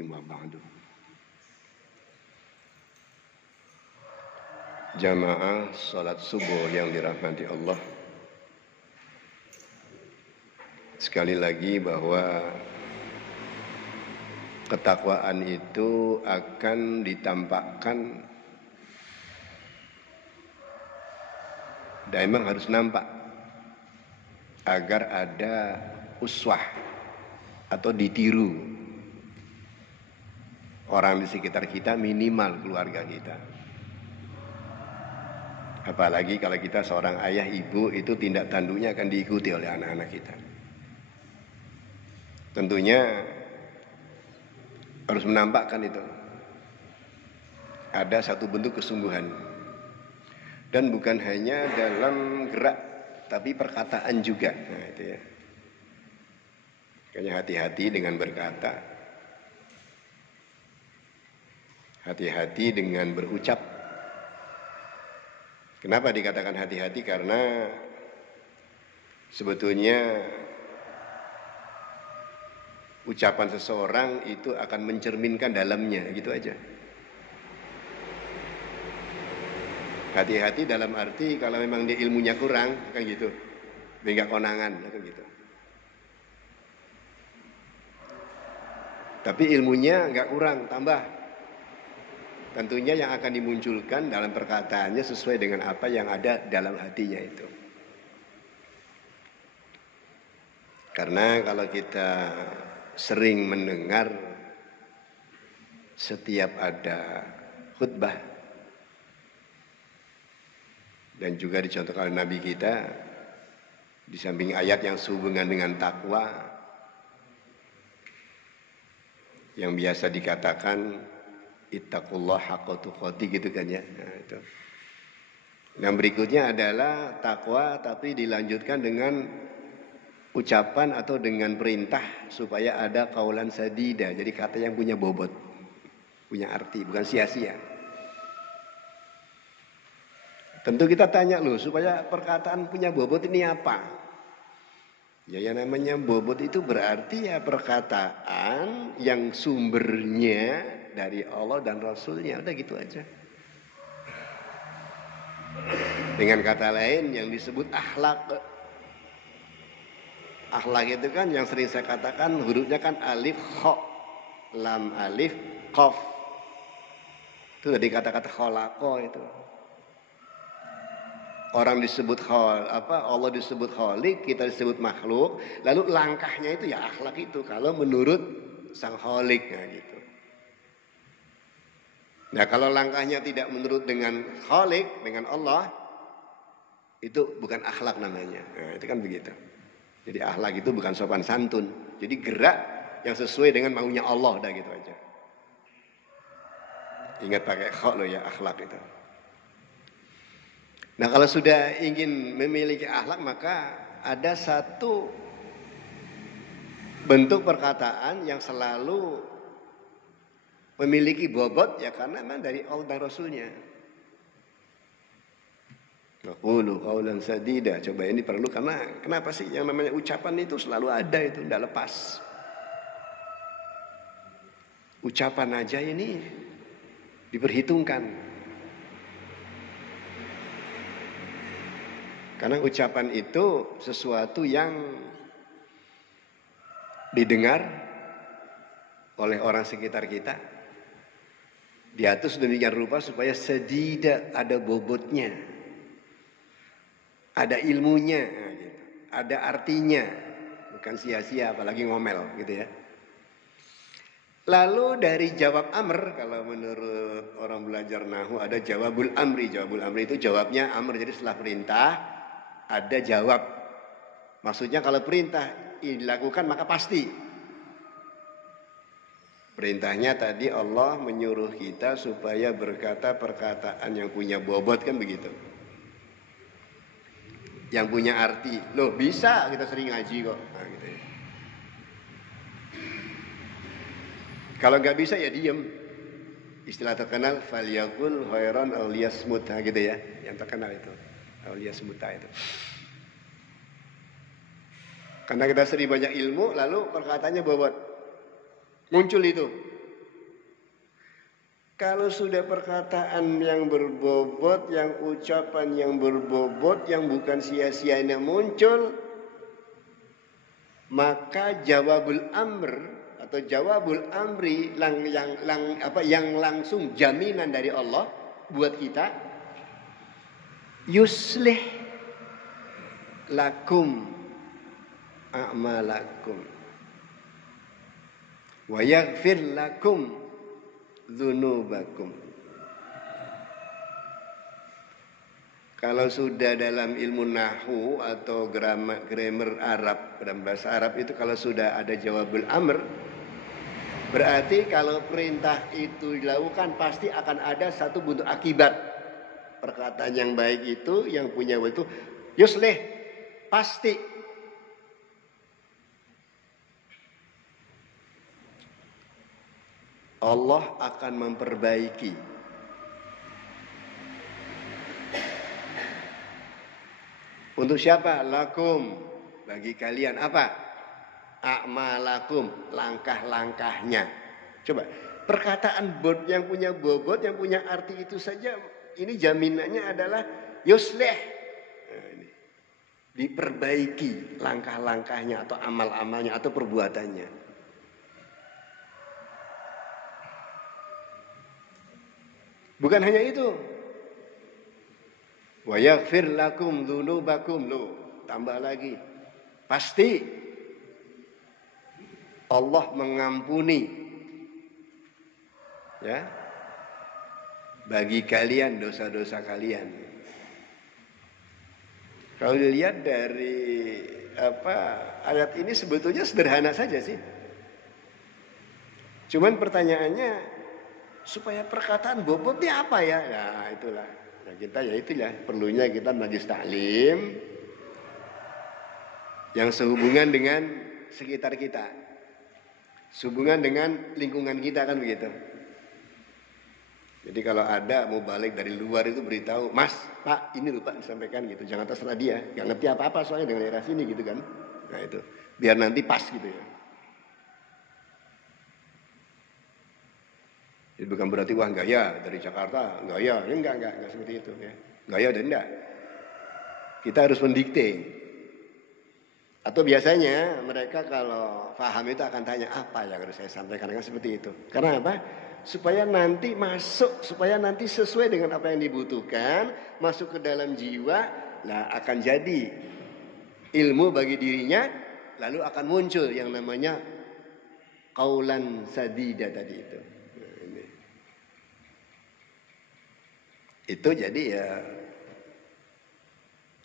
ma ba'du. Jamaah salat subuh yang dirahmati Allah. Sekali lagi bahwa ketakwaan itu akan ditampakkan dan memang harus nampak agar ada uswah atau ditiru orang di sekitar kita, minimal keluarga kita. Apalagi kalau kita seorang ayah ibu, itu tindak tanduknya akan diikuti oleh anak-anak kita. Tentunya harus menampakkan itu. Ada satu bentuk kesungguhan. Dan bukan hanya dalam gerak, tapi perkataan juga. Nah, itu ya. Makanya hati-hati dengan berkata. Hati-hati dengan berucap. Kenapa dikatakan hati-hati? Karena sebetulnya ucapan seseorang itu akan mencerminkan dalamnya, gitu aja. Hati-hati dalam arti kalau memang dia ilmunya kurang, kan gitu. Dia nggak konangan, kan gitu. Tapi ilmunya nggak kurang, tambah. Tentunya yang akan dimunculkan dalam perkataannya sesuai dengan apa yang ada dalam hatinya itu. Karena kalau kita sering mendengar setiap ada khutbah dan juga dicontohkan oleh Nabi kita di samping ayat yang sehubungan dengan takwa yang biasa dikatakan ittaqullah haqqa tuqatih gitu kan ya. Nah, itu. Yang berikutnya adalah takwa tapi dilanjutkan dengan ucapan atau dengan perintah supaya ada qaulan sadida. Jadi kata yang punya bobot, punya arti, bukan sia-sia. Tentu kita tanya loh, supaya perkataan punya bobot ini apa? Ya yang namanya bobot itu berarti ya perkataan yang sumbernya dari Allah dan Rasulnya, udah gitu aja. Dengan kata lain yang disebut akhlak. Akhlak itu kan yang sering saya katakan hurufnya kan alif, kha, lam alif, qaf. Itu dari kata-kata khalaqa itu. Orang disebut Allah disebut khalik, kita disebut makhluk. Lalu langkahnya itu ya akhlak itu kalau menurut sang khalik, nah gitu. Nah kalau langkahnya tidak menurut dengan khalik, dengan Allah, itu bukan akhlak namanya. Nah, itu kan begitu. Jadi akhlak itu bukan sopan santun. Jadi gerak yang sesuai dengan maunya Allah, dah gitu aja. Ingat pakai kha loh ya akhlak itu. Nah kalau sudah ingin memiliki akhlak maka ada satu bentuk perkataan yang selalu memiliki bobot ya karena memang dari Allah dan Rasulnya. Qulu qaulan sadida. Coba ini perlu karena kenapa sih yang namanya ucapan itu selalu ada itu, tidak lepas. Ucapan aja ini diperhitungkan. Karena ucapan itu sesuatu yang didengar oleh orang sekitar kita. Diatur sedemikian rupa supaya sedida ada bobotnya. Ada ilmunya, gitu. Ada artinya. Bukan sia-sia apalagi ngomel gitu ya. Lalu dari jawab amr, kalau menurut orang belajar nahwu ada jawabul amri. Jawabul amri itu jawabnya amr. Jadi setelah perintah ada jawab. Maksudnya kalau perintah dilakukan maka pasti. Perintahnya tadi Allah menyuruh kita supaya berkata perkataan yang punya bobot kan begitu. Yang punya arti. Loh bisa kita sering ngaji kok. Nah, gitu ya. Kalau nggak bisa ya diem. Istilah terkenal falyaqul khairan aw liyasmut, nah, gitu ya. Yang terkenal itu. Aw liyasmuta itu. Karena kita sering banyak ilmu lalu perkataannya bobot. Muncul itu. Kalau sudah perkataan yang berbobot, yang ucapan yang berbobot, yang bukan sia-sianya muncul, maka jawabul amr atau jawabul amri yang langsung jaminan dari Allah buat kita, yuslih lakum a'malakum wa yaghfir lakum dzunubakum. Kalau sudah dalam ilmu nahwu atau grammar Arab, dalam bahasa Arab itu kalau sudah ada jawabul amr, berarti kalau perintah itu dilakukan pasti akan ada satu bentuk akibat. Perkataan yang baik itu, yang punya itu yuslih, pasti. Allah akan memperbaiki. Untuk siapa? Lakum, bagi kalian apa? A'malakum, langkah-langkahnya. Coba, perkataan yang punya bobot, yang punya arti itu saja, ini jaminannya adalah yuslih. Nah, ini. Diperbaiki langkah-langkahnya atau amal-amalnya atau perbuatannya. Bukan hanya itu. Wa yaghfir lakum dzunubakum, tambah lagi. Pasti Allah mengampuni ya bagi kalian dosa-dosa kalian. Kalau dilihat dari ayat ini sebetulnya sederhana saja sih. Cuman pertanyaannya, supaya perkataan bobotnya apa ya? Nah itulah. Nah kita ya itulah perlunya kita majlis taklim yang sehubungan dengan sekitar kita, sehubungan dengan lingkungan kita, kan begitu. Jadi kalau ada mau balik dari luar itu beritahu, Mas, Pak, ini lupa disampaikan gitu. Jangan terserah dia, nggak ngerti apa-apa soalnya dengan daerah sini gitu kan. Nah itu biar nanti pas gitu ya. Jadi bukan berarti wah gaya dari Jakarta, gaya, enggak seperti itu ya. Gaya dan enggak. Kita harus mendikte. Atau biasanya mereka kalau paham itu akan tanya apa yang harus saya sampaikan, kan seperti itu. Karena apa? Supaya nanti masuk, supaya nanti sesuai dengan apa yang dibutuhkan, masuk ke dalam jiwa, lah akan jadi ilmu bagi dirinya, lalu akan muncul yang namanya qaulan sadida tadi itu. Itu jadi ya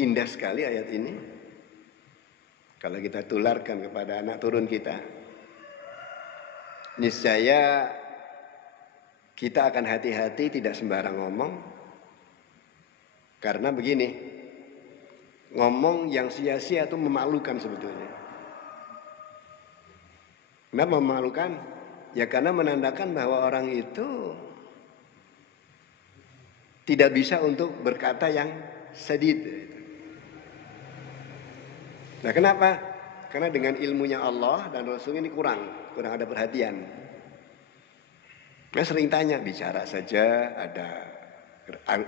indah sekali ayat ini. Kalau kita tularkan kepada anak turun kita, niscaya kita akan hati-hati tidak sembarang ngomong. Karena begini, ngomong yang sia-sia itu memalukan sebetulnya. Kenapa memalukan? Ya karena menandakan bahwa orang itu tidak bisa untuk berkata yang sadid. Nah kenapa? Karena dengan ilmunya Allah dan Rasul ini kurang ada perhatian. Nah sering tanya, bicara saja ada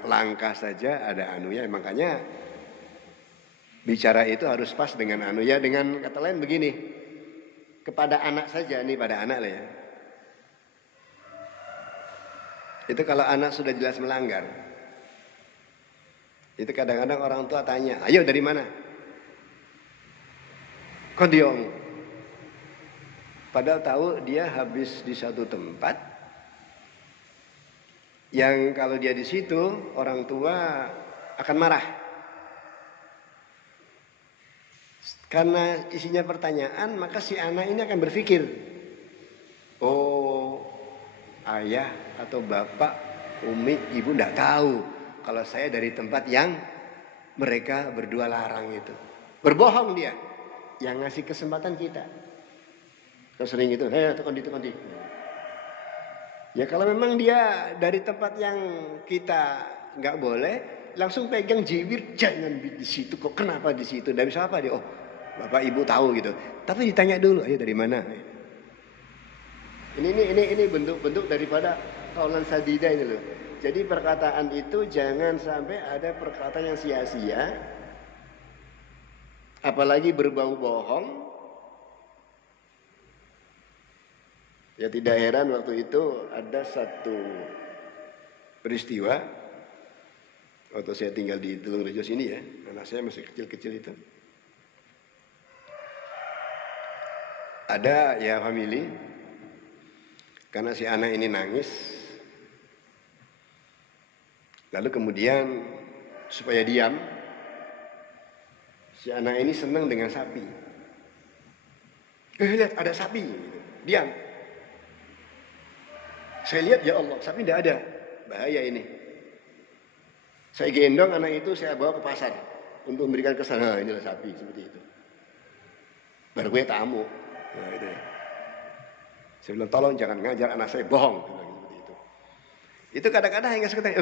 langkah saja ada anunya, makanya bicara itu harus pas dengan anunya. Dengan kata lain begini, kepada anak saja, nih pada anak lah ya. Itu kalau anak sudah jelas melanggar, itu kadang-kadang orang tua tanya, ayo dari mana? Kodiong. Padahal tahu dia habis di satu tempat yang kalau dia di situ orang tua akan marah. Karena isinya pertanyaan, maka si anak ini akan berpikir, oh ayah atau bapak, umi, ibu tidak tahu kalau saya dari tempat yang mereka berdua larang itu. Berbohong dia. Yang ngasih kesempatan kita. Kalau sering itu, tekondi. Ya kalau memang dia dari tempat yang kita nggak boleh, langsung pegang jiwir, jangan di situ kok. Kenapa di situ? Dari siapa dia? Oh, bapak ibu tahu gitu. Tapi ditanya dulu, ayo dari mana? Ini bentuk-bentuk daripada kaulan sadida ini loh. Jadi perkataan itu jangan sampai ada perkataan yang sia-sia, apalagi berbau bohong. Ya tidak heran waktu itu ada satu peristiwa waktu saya tinggal di Tulungagung sini ya, anak saya masih kecil-kecil itu. Ada ya family, karena si anak ini nangis, lalu kemudian supaya diam, si anak ini senang dengan sapi. Lihat ada sapi, diam. Saya lihat ya Allah, sapi tidak ada, bahaya ini. Saya gendong anak itu, saya bawa ke pasar untuk memberikan kesan, nah inilah sapi seperti itu. Baru gue tamu, nah itu. Saya bilang tolong jangan ngajar anak saya bohong, seperti itu. Itu kadang-kadang hanya sekedar,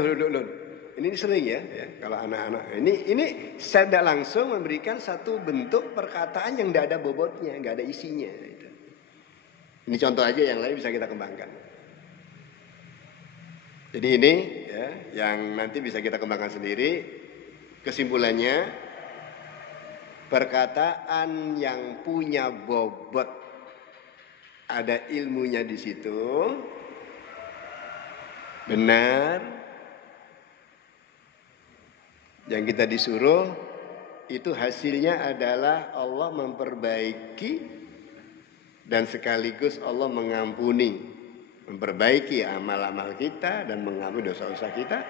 ini sering ya, kalau anak-anak ini saya tidak langsung memberikan satu bentuk perkataan yang tidak ada bobotnya, nggak ada isinya. Gitu. Ini contoh aja, yang lain bisa kita kembangkan. Jadi ini ya, yang nanti bisa kita kembangkan sendiri. Kesimpulannya, perkataan yang punya bobot, ada ilmunya di situ, benar. Yang kita disuruh itu hasilnya adalah Allah memperbaiki dan sekaligus Allah mengampuni. Memperbaiki amal-amal kita dan mengampuni dosa-dosa kita.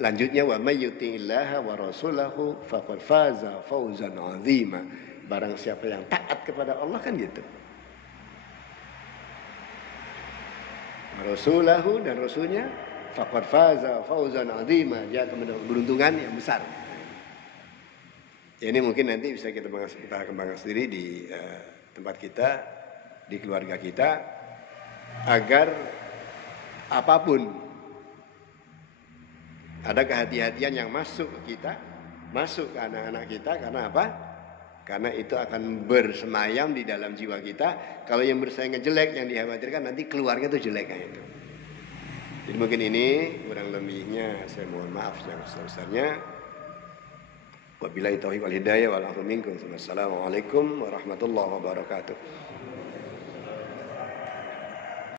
Lanjutnya, wa may yuti'illaha wa rasulahu faqad faza fawzan 'azima. Barang siapa yang taat kepada Allah kan gitu. Rasulahu dan rasulnya faqad faza fawzan 'azima, dia akan mendapat keberuntungan yang besar. Ya, ini mungkin nanti bisa kita kembangkan sendiri di tempat kita, di keluarga kita, agar apapun ada kehati-hatian yang masuk ke kita, masuk ke anak-anak kita. Karena apa? Karena itu akan bersemayam di dalam jiwa kita. Kalau yang bersaingnya jelek, yang dikhawatirkan nanti keluarnya itu jelek kayak itu. Jadi mungkin ini kurang lebihnya saya mohon maaf yang sebesar-besarnya. Wabillahi taufiq wal hidayah wal afu minkum. Wassalamualaikum warahmatullahi wabarakatuh.